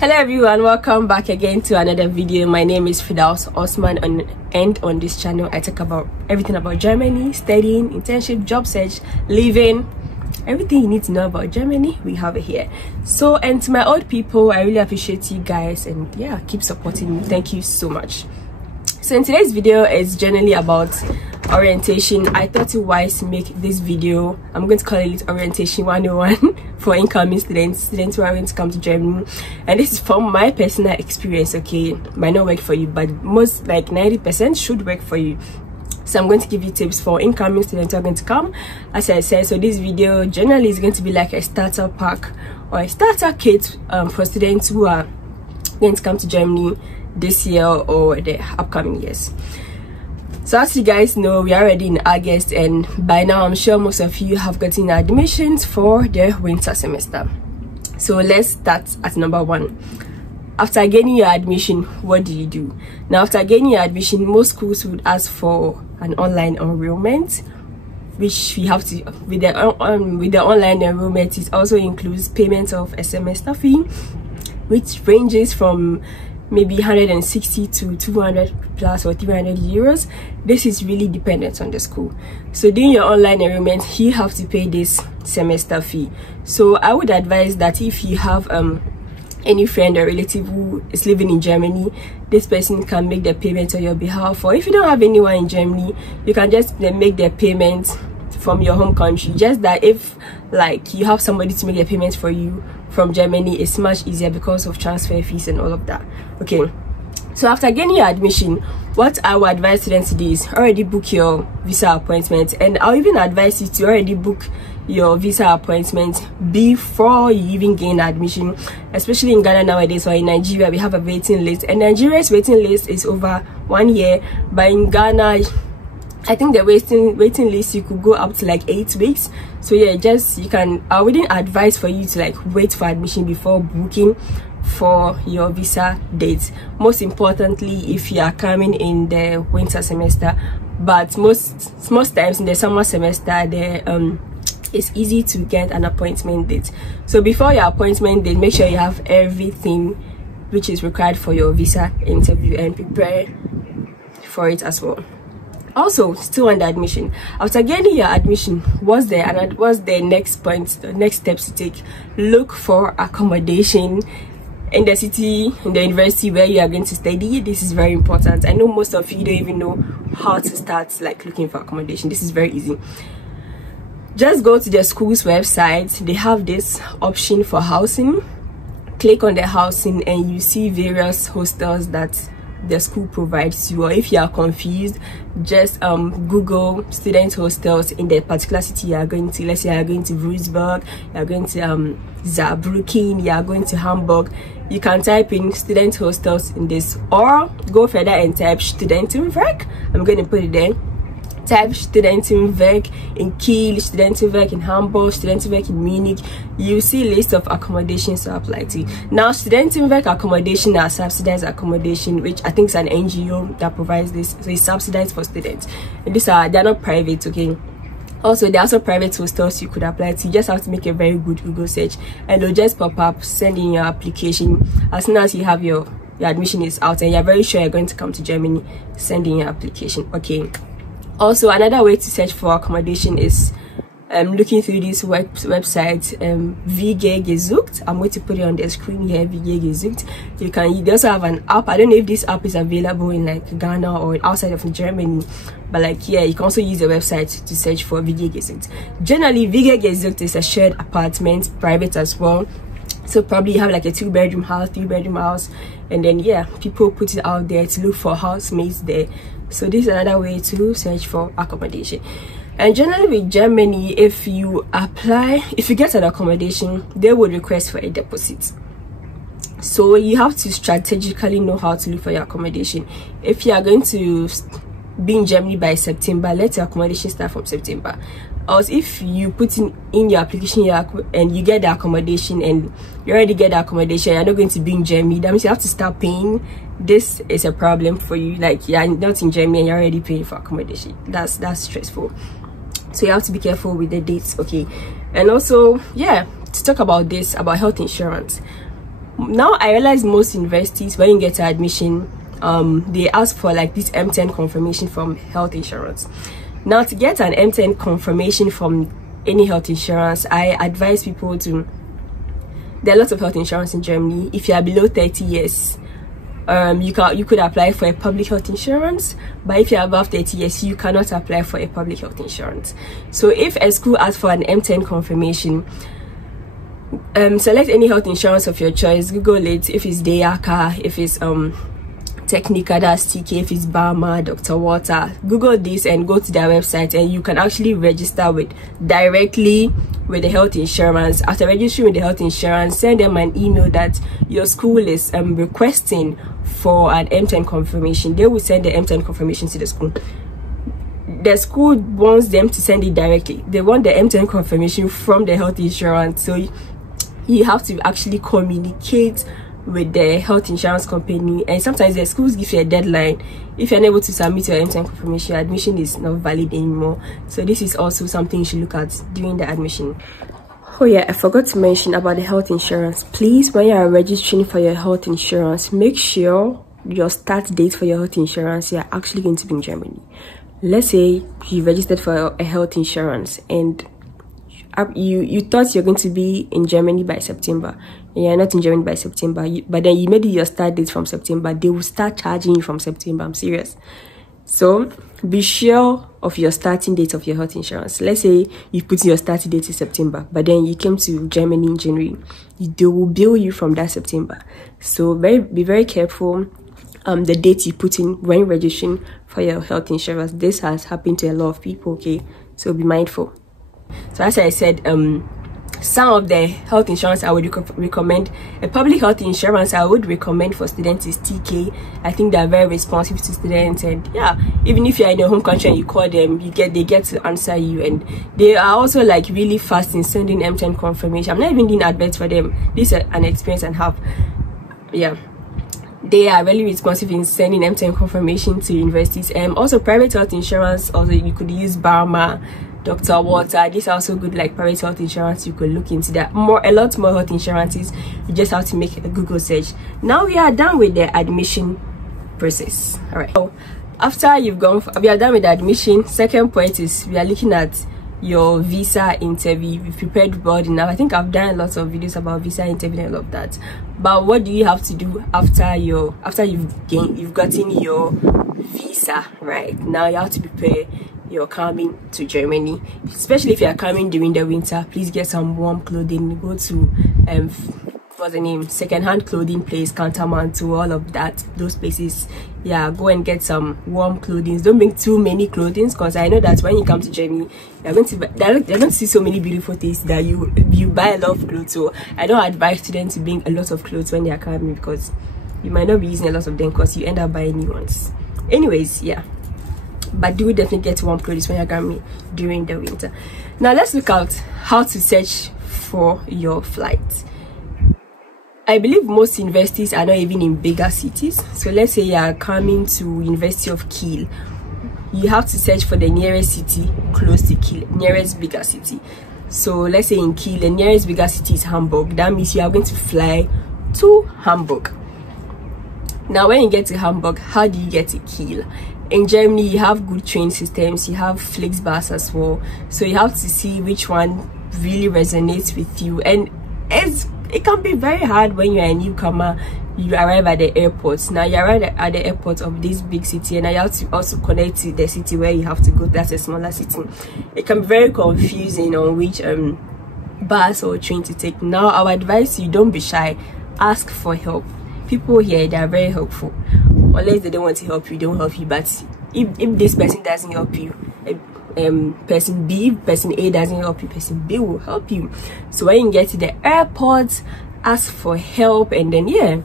Hello everyone, welcome back again to another video. My name is Firdaus Osman, and on this channel I talk about everything about Germany, studying, internship, job search, living, everything you need to know about Germany, we have it here. So, and to my old people, I really appreciate you guys, and yeah, keep supporting me. Thank you so much. So in today's video is generally about orientation. I thought it wise to make this video. I'm going to call it Orientation 101 for incoming students who are going to come to Germany. And this is from my personal experience, okay? Might not work for you, but most, like 90%, should work for you. So I'm going to give you tips for incoming students who are going to come. As I said, so this video generally is going to be like a starter pack or a starter kit for students who are going to come to Germany this year or the upcoming years. So as you guys know, we are already in August, and by now I'm sure most of you have gotten admissions for the winter semester. So let's start at number one. After getting your admission, what do you do? Now, after getting your admission, most schools would ask for an online enrollment, which we have to with the online enrollment. It also includes payment of a semester fee, which ranges from maybe 160 to 200 plus or 300 euros. This is really dependent on the school. So doing your online enrollment, you have to pay this semester fee. So I would advise that if you have any friend or relative who is living in Germany, this person can make the payment on your behalf. Or if you don't have anyone in Germany, you can just make the payment from your home country. Just that if like you have somebody to make the payment for you from Germany, it's much easier because of transfer fees and all of that. Okay, so after getting your admission, what I would advise students to do is already book your visa appointment, and I'll even advise you to already book your visa appointment before you even gain admission. Especially in Ghana nowadays, or in Nigeria, we have a waiting list, and Nigeria's waiting list is over 1 year, but in Ghana I think the waiting list, you could go up to like 8 weeks. So yeah, I wouldn't advise for you to like wait for admission before booking for your visa dates. Most importantly, if you are coming in the winter semester, but most times in the summer semester, it's easy to get an appointment date. So before your appointment date, make sure you have everything which is required for your visa interview and prepare for it as well. Also, still on the admission, after getting your admission, what's the next point, the next steps to take? Look for accommodation in the city, in the university where you are going to study. This is very important. I know most of you don't even know how to start like looking for accommodation. This is very easy. Just go to the school's website. They have this option for housing. Click on the housing and you see various hostels that the school provides you. Or if you are confused, just Google student hostels in the particular city you are going to. Let's say you are going to Würzburg, you are going to Saarbrücken, you are going to Hamburg. You can type in student hostels in this, or go further and type Studentenwerk. I'm going to put it there. Type Studentenwerk in Kiel, Studentenwerk in Hamburg, Studentenwerk in Munich. You see a list of accommodations to apply to. Now, Studentenwerk accommodation are subsidized accommodation, which I think is an NGO that provides this. So it's subsidized for students. And they're not private, okay? Also, there are also private hostels you could apply to. You just have to make a very good Google search, and they'll just pop up, send in your application. As soon as you have your admission is out and you're very sure you're going to come to Germany, send in your application, okay? Also, another way to search for accommodation is looking through this website, WG Gesucht. I'm going to put it on the screen here, WG Gesucht. They also have an app. I don't know if this app is available in like Ghana or outside of Germany, but like yeah, you can also use the website to search for WG Gesucht. Generally, WG Gesucht is a shared apartment, private as well. So probably you have like a 2-bedroom house, 3-bedroom house, and then yeah, people put it out there to look for housemates there. So this is another way to search for accommodation. And generally with Germany, if you get an accommodation, they would request for a deposit. So you have to strategically know how to look for your accommodation. If you are going to be in Germany by September, let your accommodation start from September. Or if you put in your application and you get the accommodation and you already get the accommodation, you're not going to be in Germany, that means you have to start paying. This is a problem for you. Like you're not in Germany and you're already paying for accommodation. That's stressful. So you have to be careful with the dates, okay? And also, yeah, to talk about health insurance. Now I realize most universities, when you get to admission, they ask for like this M10 confirmation from health insurance. Now to get an M10 confirmation from any health insurance, I advise people to, there are lots of health insurance in Germany. If you are below 30 years, you could apply for a public health insurance, but if you're above 30 years, you cannot apply for a public health insurance. So if a school asks for an M10 confirmation, select any health insurance of your choice. Google it. If it's DRK, if it's Technica, that's TK, if it's Barmer, Dr. Water, Google this and go to their website, and you can actually register directly with the health insurance. After registering with the health insurance, send them an email that your school is requesting for an M10 confirmation. They will send the M10 confirmation to the school. The school wants them to send it directly. They want the M10 confirmation from the health insurance, so you have to actually communicate with the health insurance company, and sometimes the schools give you a deadline. If you're unable to submit your M10 confirmation, admission is not valid anymore. So this is also something you should look at during the admission. Oh yeah, I forgot to mention about the health insurance. Please, when you are registering for your health insurance, make sure your start date for your health insurance, you're actually going to be in Germany. Let's say you registered for a health insurance and you thought you're going to be in Germany by September, and you're not in Germany by September, but then you made your start date from September. They will start charging you from September. I'm serious. So be sure of your starting date of your health insurance. Let's say you put your starting date in September, but then you came to Germany in January. They will bill you from that September. So be very careful the date you put in when registering for your health insurance. This has happened to a lot of people, okay? So be mindful. So as I said, some of the health insurance I would recommend, a public health insurance I would recommend for students is TK. I think they are very responsive to students, and yeah, even if you're in your home country and you call them, they get to answer you, and they are also like really fast in sending M10 confirmation. I'm not even doing adverts for them. This is an experience and have, yeah, they are really responsive in sending M10 confirmation to universities. Also private health insurance, also you could use Barmer, Dr. Water. These are also good, like private health insurance. You could look into that. A lot more health insurances. You just have to make a Google search. Now we are done with the admission process. All right, so after we are done with the admission, second point is we are looking at your visa interview. We've prepared well enough. I think I've done lots of videos about visa interview and all of that, but what do you have to do after you've gotten your visa? Right now you have to prepare. You're coming to Germany, especially if you are coming during the winter. Please get some warm clothing. Go to what's the name, second-hand clothing place, Countermantle, all of that, those places. Yeah, go and get some warm clothing. Don't bring too many clothing, because I know that when you come to Germany, you're going to see so many beautiful things that you buy a lot of clothes. So I don't advise students to bring a lot of clothes when they are coming, because you might not be using a lot of them, because you end up buying new ones. Anyways, yeah, but do definitely get warm clothes when you're coming during the winter. Now let's look at how to search for your flight. I believe most universities are not even in bigger cities. So let's say you are coming to University of Kiel. You have to search for the nearest city close to Kiel, nearest bigger city. So let's say in Kiel, the nearest bigger city is Hamburg. That means you are going to fly to Hamburg. Now when you get to Hamburg, how do you get to Kiel? In Germany, you have good train systems, you have Flixbus as well. So you have to see which one really resonates with you. And it can be very hard when you're a newcomer. You arrive at the airport. Now you arrive at the airport of this big city, and now you have to also connect to the city where you have to go. That's a smaller city. It can be very confusing on which bus or train to take. Now I would advise you, don't be shy. Ask for help. People here, they are very helpful. Unless they don't want to help you, don't help you. But if this person doesn't help you, person A doesn't help you, person B will help you. So when you get to the airport, ask for help, and then yeah,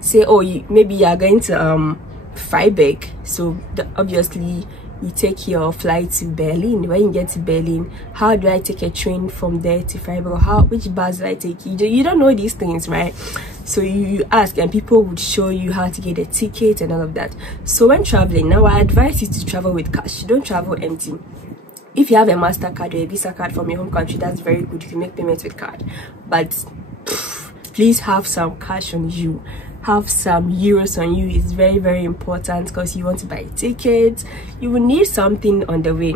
say, oh, maybe you are going to Freiburg. So obviously you take your flight to Berlin. When you get to Berlin, how do I take a train from there to Freiburg? Which bus do I take? You don't know these things, right? So you ask, and people would show you how to get a ticket and all of that. So when traveling, now I advise you to travel with cash. Don't travel empty. If you have a MasterCard or a Visa card from your home country, that's very good. You can make payments with card. But please have some cash on you, have some euros on you. It's very, very important because you want to buy tickets, you will need something on the way.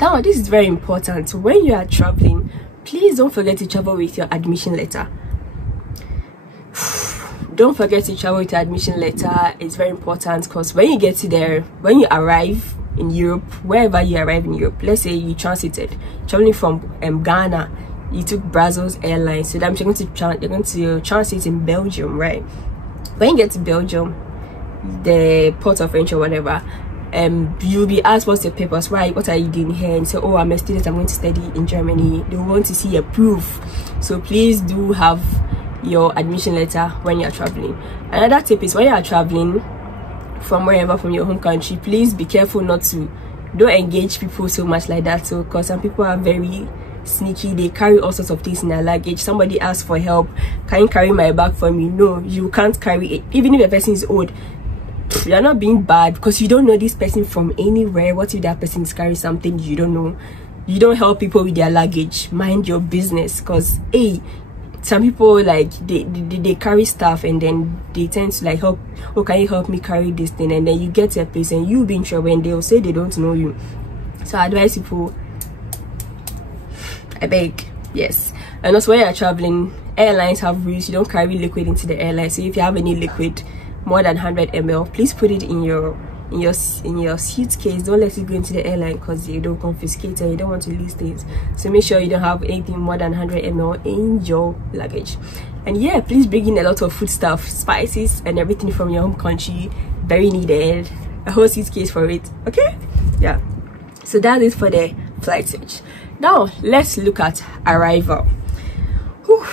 Now this is very important. When you are traveling, please don't forget to travel with your admission letter. Don't forget to travel with your admission letter. It's very important because when you get to there, when you arrive in Europe, wherever you arrive in Europe, let's say you transited, traveling from Ghana, you took Brussels Airlines, so that you're going to transit in Belgium, right? When you get to Belgium, the port of entry or whatever, you'll be asked what's your papers, right? What are you doing here? And say, oh, I'm a student, I'm going to study in Germany. They want to see a proof, so please do have your admission letter when you're traveling. Another tip is when you are traveling from wherever, from your home country, please be careful not to don't engage people so much like that. So because some people are very sneaky, they carry all sorts of things in their luggage. Somebody asks for help, can you carry my bag for me? No, you can't carry it. Even if the person is old, you're not being bad because you don't know this person from anywhere. What if that person is carrying something you don't know? You don't help people with their luggage. Mind your business, because some people like they carry stuff and then they tend to like help, oh, can you help me carry this thing? And then you get to a place and you'll be in trouble and they'll say they don't know you. So I advise people, I beg, yes. And also when you're traveling, airlines have rules. You don't carry liquid into the airline. So if you have any liquid more than 100 ml, please put it in your suitcase. Don't let it go into the airline because you don't confiscate and you don't want to lose things. So make sure you don't have anything more than 100 ml in your luggage. And yeah, please bring in a lot of food stuff, spices and everything from your home country. Very needed. A whole suitcase for it. Okay, yeah. So that is for the flight search. Now let's look at arrival. Whew.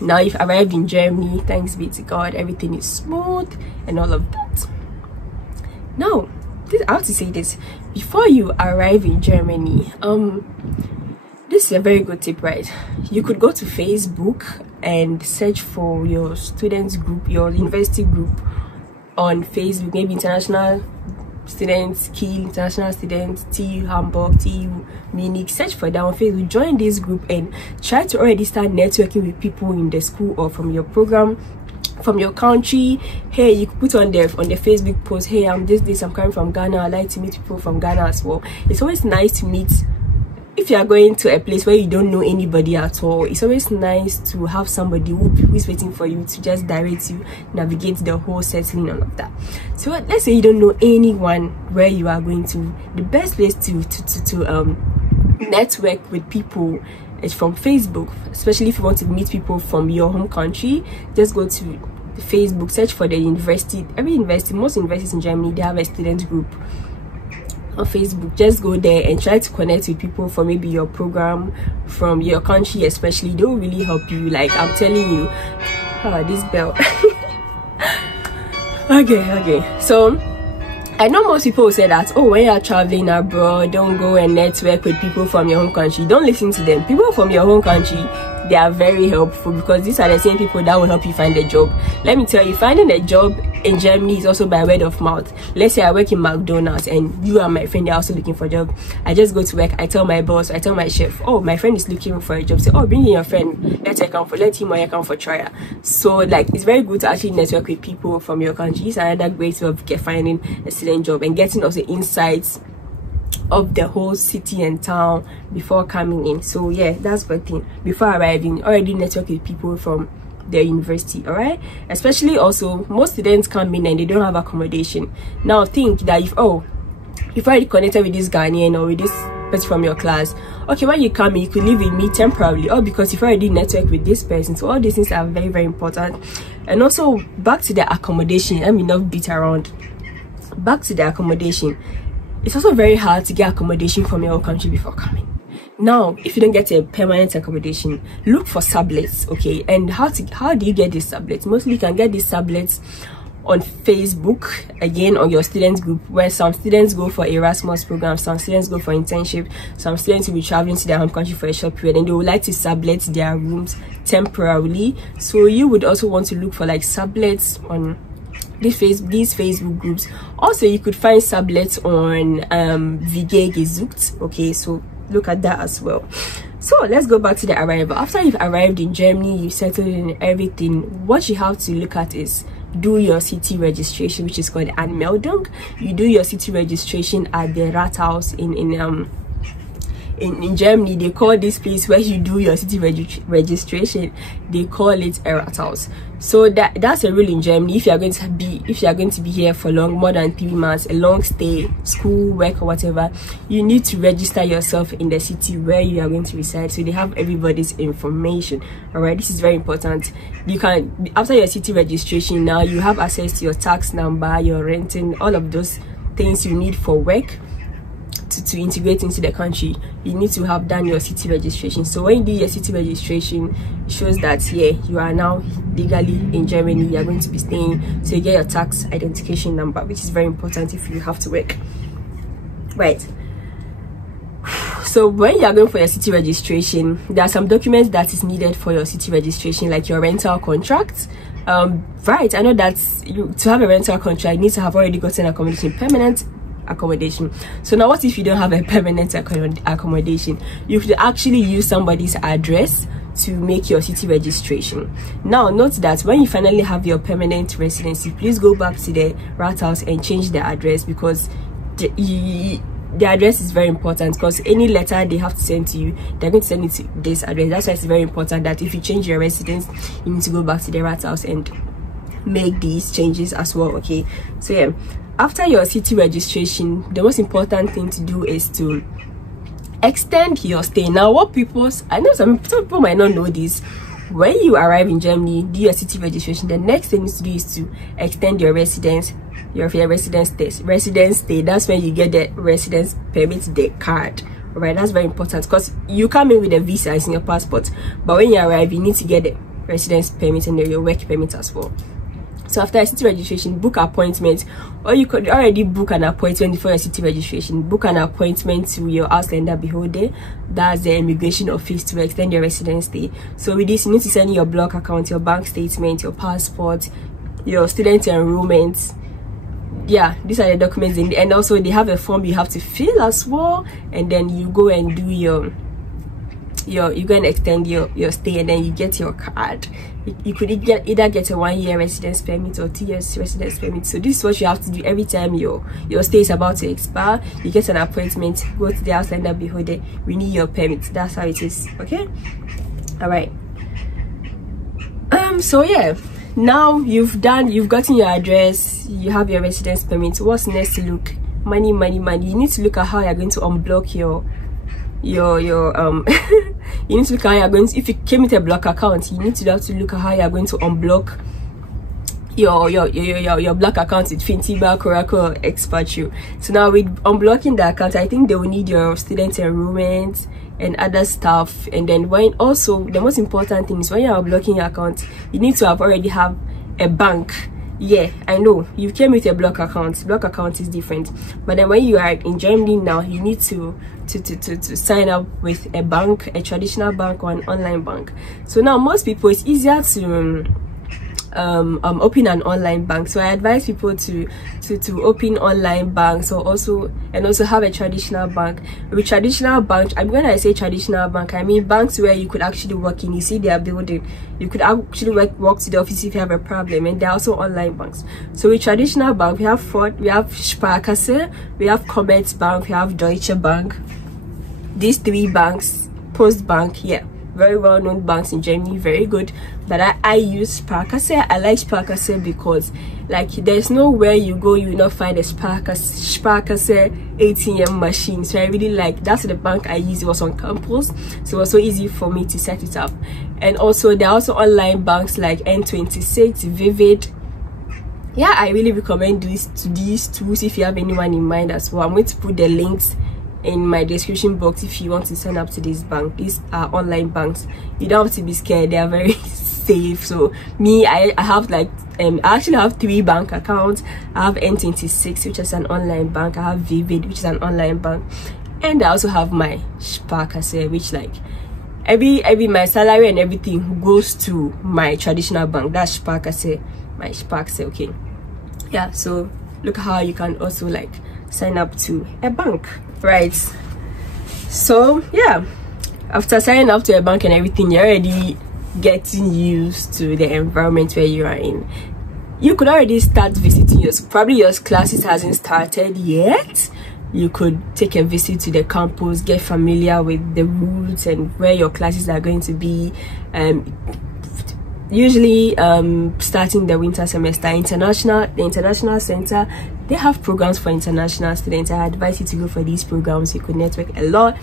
Now you've arrived in Germany, thanks be to God, everything is smooth and all of that. Now, I have to say this, before you arrive in Germany, this is a very good tip, right? You could go to Facebook and search for your students group, your university group on Facebook, maybe international students, Kiel, international students, TU Hamburg, TU Munich. Search for that on Facebook, join this group and try to already start networking with people in the school or from your program, from your country. Hey, you could put on the Facebook post, hey, I'm this, I'm coming from Ghana, I like to meet people from Ghana as well. It's always nice to meet. If you are going to a place where you don't know anybody at all, it's always nice to have somebody who is waiting for you to just direct you, navigate the whole settling, all of that. So let's say you don't know anyone where you are going to. The best place to network with people is from Facebook, especially if you want to meet people from your home country. Just go to Facebook, search for the university. Every university, most universities in Germany, they have a student group on Facebook. Just go there and try to connect with people from maybe your program, from your country especially. They will really help you. Like I'm telling you, this bell. okay, so I know most people will say that, oh, when you're traveling abroad, don't go and network with people from your home country. Don't listen to them. People from your home country, they are very helpful because these are the same people that will help you find a job. Let me tell you, finding a job in Germany is also by word of mouth. Let's say I work in McDonald's and you and my friend are also looking for a job. I just go to work, I tell my boss, I tell my chef, oh, my friend is looking for a job. Say, oh, bring in your friend, let him or her come for trial. So like it's very good to actually network with people from your country. It's another great way of finding a student job and getting also insights of the whole city and town before coming in. So yeah, that's good thing. Before arriving, already network with people from their university. All right, especially also most students come in and they don't have accommodation. Now think that if you've already connected with this Ghanaian or with this person from your class, okay, when you come in, you could live with me temporarily, or because you've already networked with this person. So all these things are very, very important. And also back to the accommodation, let me not beat around. Back to the accommodation, it's also very hard to get accommodation from your own country before coming. Now, if you don't get a permanent accommodation, look for sublets, okay? And how do you get these sublets? Mostly you can get these sublets on Facebook, again on your students group, where some students go for Erasmus programs, some students go for internship, some students will be traveling to their home country for a short period and they would like to sublet their rooms temporarily. So you would also want to look for like sublets on these Facebook groups. Also, you could find sublets on WG gesucht, okay? So look at that as well. So let's go back to the arrival. After you've arrived in Germany, you've settled in everything, what you have to look at is do your city registration, which is called Anmeldung. You do your city registration at the Rathaus in Germany. They call this place where you do your city registration, they call it a Rathaus. So that's a rule in Germany. If you are going to be here for more than 3 months, a long stay, school, work, or whatever, you need to register yourself in the city where you are going to reside, so they have everybody's information. All right, this is very important. You can, after your city registration, now you have access to your tax number, your renting, all of those things you need for work to integrate into the country. You need to have done your city registration. So when you do your city registration, it shows that you are now legally in Germany, you are going to be staying, so you get your tax identification number, which is very important if you have to work, right? So when you are going for your city registration, there are some documents that is needed for your city registration, like your rental contract. Right, I know that to have a rental contract, you need to have already gotten accommodation, permanent accommodation. So now what if you don't have a permanent accommodation? You could actually use somebody's address to make your city registration. Now note that when you finally have your permanent residency, please go back to the Rathaus and change the address, because the address is very important, because any letter they have to send to you, they're going to send it to this address. That's why it's very important that if you change your residence, you need to go back to the Rathaus and make these changes as well. Okay, so yeah, after your city registration, the most important thing to do is to extend your stay. Now I know some people might not know this. When you arrive in Germany, do your city registration, the next thing to do is to extend your residence, your residence stay. That's when you get the residence permit, the card. All right, that's very important, because you come in with a visa, it's in your passport, but when you arrive, you need to get the residence permit and your work permit as well. So after your city registration, book appointment, or you could already book an appointment before your city registration. Book an appointment to your Ausländerbehörde, that's the immigration office, to extend your residence stay. So with this, you need to send your block account, your bank statement, your passport, your student enrollment. Yeah, these are the documents and also they have a form you have to fill as well, and then you go and do you go and extend your stay, and then you get your card. You could either get a 1-year residence permit or 2 years residence permit. So this is what you have to do every time your stay is about to expire. You get an appointment, go to the Ausländerbehörde, renew your permit. That's how it is. Okay, all right. So yeah, now you've gotten your address, you have your residence permit. What's next to look? Money. You need to look at how you're going to unblock your you need to look at how you're going to, if you came with a block account, you need to have to look at how you're going to unblock your block account with Fintiba, Oracle, Expatriate. So now with unblocking the account, I think they will need your student enrollment and other stuff. And then when also the most important thing is when you're unblocking your account, you need to already have a bank. Yeah, I know you came with a block account. Block account is different, but then when you are in Germany now, you need to sign up with a bank, a traditional bank or an online bank. So now most people, it's easier to open an online bank. So I advise people to open online banks, or also have a traditional bank. With traditional bank, when I say traditional bank, I mean banks where you could actually work in. You see their building, you could actually walk to the office if you have a problem, and they're also online banks. So with traditional bank, we have Sparkasse, we have Commerzbank, we have Deutsche Bank. These 3 banks, Postbank, yeah, very well-known banks in Germany, very good. But I use Sparkasse. I like Sparkasse because, like, there's nowhere you go you will not find a Sparkasse ATM machine. So I really like, that's the bank I use. It was on campus, so it was so easy for me to set it up. And also there are also online banks like N26, Vivid. Yeah, I really recommend these tools if you have anyone in mind as well. I'm going to put the links in my description box if you want to sign up to this bank. These are online banks. You don't have to be scared, they are very safe. So me, I have like I actually have 3 bank accounts. I have N26, which is an online bank. I have Vivid, which is an online bank, and I also have my Sparkasse, which like every my salary and everything goes to my traditional bank. That's Sparkasse, my Sparkasse. Okay, yeah, so look how you can also like sign up to a bank, right? So yeah, after signing up to a bank and everything, you're already getting used to the environment where you are in. You could already start visiting probably your classes hasn't started yet. You could take a visit to the campus, get familiar with the routes and where your classes are going to be. Usually starting the winter semester, the international center, they have programs for international students. I advise you to go for these programs. You could network a lot.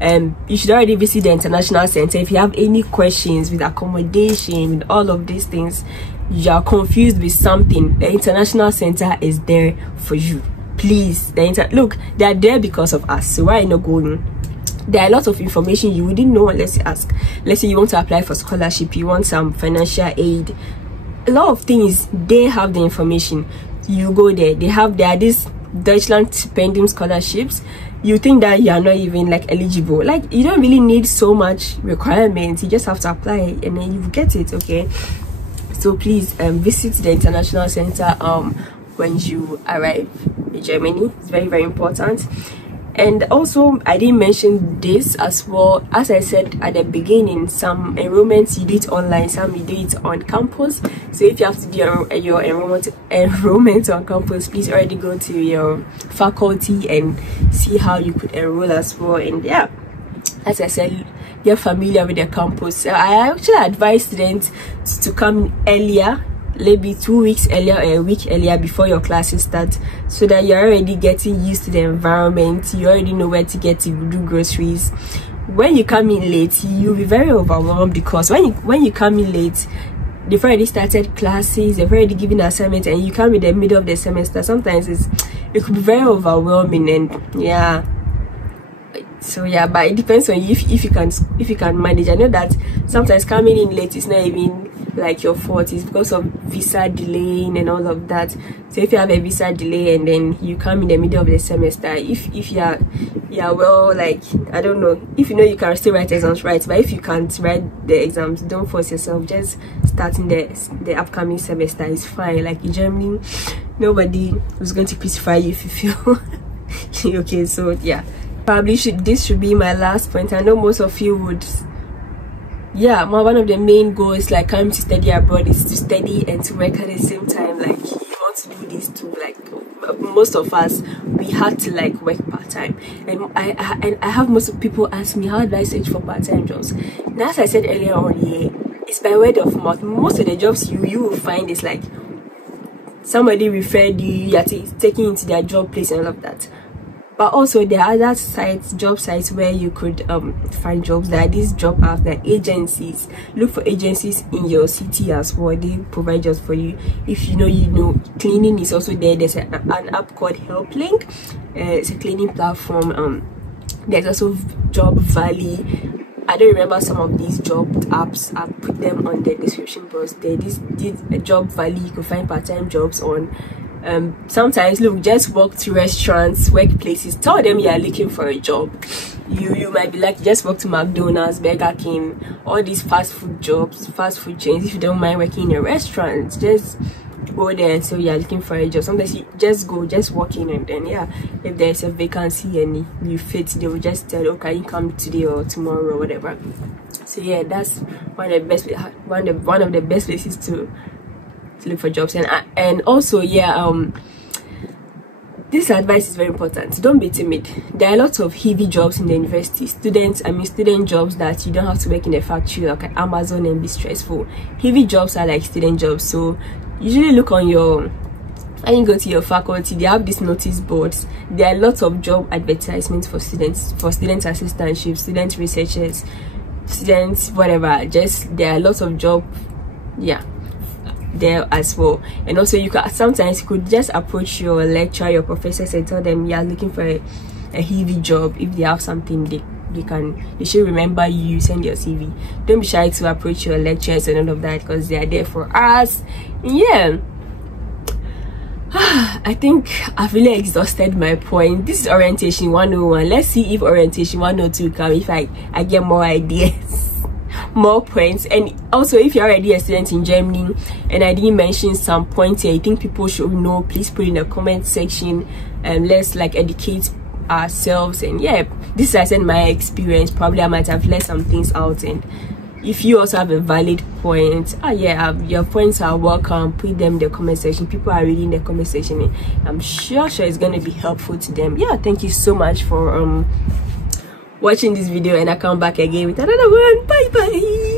You should already visit the international center. If you have any questions with accommodation, with all of these things, you are confused with something, the international center is there for you. Please, look, they are there because of us, so why are you not going? There are a lot of information you wouldn't know unless you ask. Let's say you want to apply for scholarship, you want some financial aid, a lot of things. They have the information. You go there, there are these Deutschland Stipendium scholarships. You think that you are not even like eligible, like you don't really need so much requirements. You just have to apply and then you get it. Okay, so please visit the international center when you arrive in Germany. It's very, very important. And also, I didn't mention this as well. As I said at the beginning, some enrollments you do it online, some you do it on campus. So if you have to do your enrollment on campus, please already go to your faculty and see how you could enroll as well. And yeah, as I said, get familiar with the campus. I actually advise students to come earlier, maybe 2 weeks earlier or a week earlier before your classes start, so that you're already getting used to the environment. You already know where to get to do groceries. When you come in late, you'll be very overwhelmed, because when you come in late, they've already started classes, they've already given assignments, and you come in the middle of the semester. Sometimes it could be very overwhelming, and yeah. So yeah, but it depends on you if you can manage. I know that sometimes coming in late is not even like your fault. It's because of visa delaying and all of that. So if you have a visa delay and then you come in the middle of the semester, if you are well, like, I don't know, if you know you can still write exams, right? But if you can't write the exams, don't force yourself. Just starting the upcoming semester is fine. Like in Germany, nobody is going to crucify you if you feel okay. So yeah, probably this should be my last point. I know most of you would, yeah, one of the main goals, like, coming to study abroad is to study and to work at the same time. Like, you want to do these two. Like, most of us, we had to like work part-time, and I have most of people ask me, how do I search for part-time jobs? And as I said earlier on, yeah, it's by word of mouth. Most of the jobs you will find is like somebody referred you are taken into their job place and all of that. But also there are other sites, job sites, where you could find jobs. There are these job apps, there are agencies. Look for agencies in your city as well. They provide jobs for you. If you know cleaning is also there. There's an app called HelpLink. It's a cleaning platform. There's also Job Valley. I don't remember some of these job apps. I'll put them on the description box. There is this Job Valley. You can find part-time jobs on. Sometimes, look, just walk to restaurants, workplaces, tell them you are looking for a job. You might be like, just walk to McDonald's, Burger King, all these fast food jobs, fast food chains. If you don't mind working in a restaurant, just go there and say you are looking for a job. Sometimes you just walk in, and then yeah, if there's a vacancy and you fit, they will just tell you, okay, you come today or tomorrow or whatever. So yeah, that's one of the best places to look for jobs. And also, yeah, this advice is very important. Don't be timid. There are lots of heavy jobs in the university. Student jobs that you don't have to work in a factory like Amazon and be stressful. Heavy jobs are like student jobs. So usually look on when you go to your faculty, they have these notice boards. There are lots of job advertisements for student assistantships, student researchers, students, whatever. Just there are lots of job, yeah, there as well. And also you could just approach your lecturer, your professors, and tell them you are looking for a heavy job. If they have something, they should remember you. Send your CV. Don't be shy to approach your lecturers and all of that, because they are there for us. Yeah, I think I've really exhausted my point. This is orientation 101. Let's see if orientation 102 come, if I get more ideas, more points. And also, if you're already a student in Germany and I didn't mention some points here you think people should know, please put in the comment section, and let's like educate ourselves. And yeah, this has been my experience. Probably I might have left some things out, and if you also have a valid point, your points are welcome. Put them in the comment section. People are reading the comment section, and I'm sure it's going to be helpful to them. Yeah, thank you so much for watching this video, and I come back again with another one. Bye bye.